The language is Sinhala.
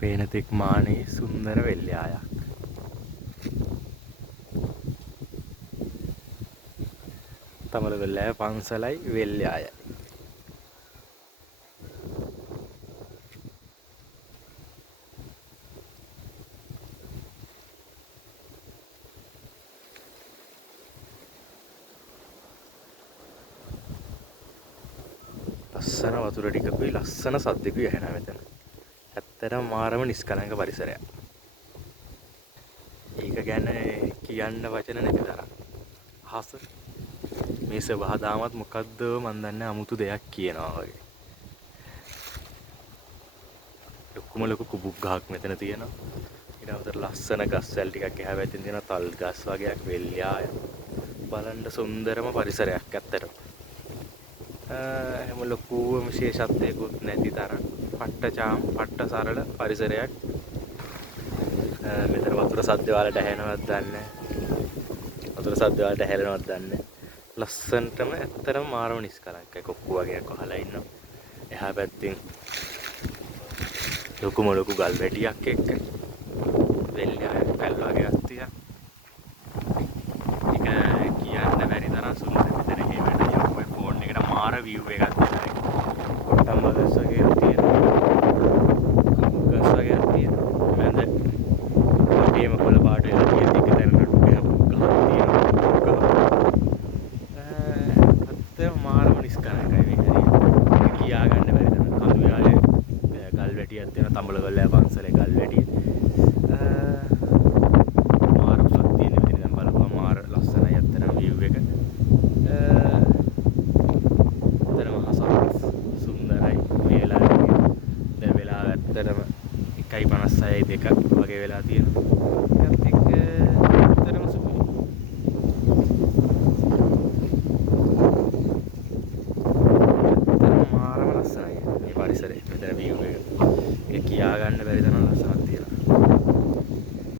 පේන තෙක් මානේ සුන්දර වෙල්යායක්. තමලගොල්ලෑ පන්සලයි වෙල්යායයි. ලස්සන වතුර ටිකකුයි ලස්සන සද්දකුයි ඇහෙනවා මෙතන. ඇත්තටම මාරම නිස්කලංක පරිසරයක්. ඒක ගැන කියන්න වචන නැති තරම්. අහස මේ සබහාදාමත් මොකද්ද මන් දන්නේ අමුතු දෙයක් කියනවා වගේ. ලොකුම ලොකු කුබුක් ගහක් මෙතන තියෙනවා. ඊට අමතර ලස්සන ගස් වැල් ටිකක් එහා පැත්තෙන් තියෙන තල් ගස් වගේක් වෙල්යාය. බලන්න සුන්දරම පරිසරයක් ඇත්තටම. හැම ලොකුම විශේෂත්වයකුත් නැති තරම් පට්ට සරල පරිසරයක්. මෙතන වතුර සද්ද වලට ඇහෙනවද දන්නේ නැහැ. වතුර සද්ද වලට ඇහෙනවද දන්නේ නැහැ. ලස්සනටම ඇත්තටම මාරම නිස්කලංකයි. කොක්කු වගේක් වහලා ඉන්නවා. එහා පැත්තෙන් ලොකුම ලොකු ගල් වැටියක් එක්ක වෙල්යායක් පැල් වගේක් තියෙනවා. ඒක කියන්න බැරි තරම් සුන්දර. මෙතන හේමට යොමු ෆෝන් එකට මාර view එකක් තියෙනවා. කොට්ටම්බ ගස් වගේ තියෙනවා. ගස් වගේ තියෙනවා. මැද වටේම කොළ පාට වෙලා තියෙන එක දැනට ගහක් තියෙනවා. මාරම නිස්කලංකයි මේක. කියා ගන්න බැරි තරම් කඳු යාලේ ගල් වැටියක් තියෙන තඹලගොල්ලෑ පන්සලේ ගල් වැටිය. මාර උසක් තියෙන මෙතන දැන් බලපුවා මාර ලස්සනයි අත්තනම් view එක. ඇත්තටම හසත් සුන්දරයි මේ වෙලාවේ. දැන් වෙලාව ඇත්තටම 1:56 2 වගේ වෙලා තියෙනවා. ඒත් එක්ක ඇත්තටම සුපිරි. මාරම ලස්සනයි මේ පරිසරය. මෙතන view එක. ඒක කියා ගන්න බැරි තරම් ලස්සනයි.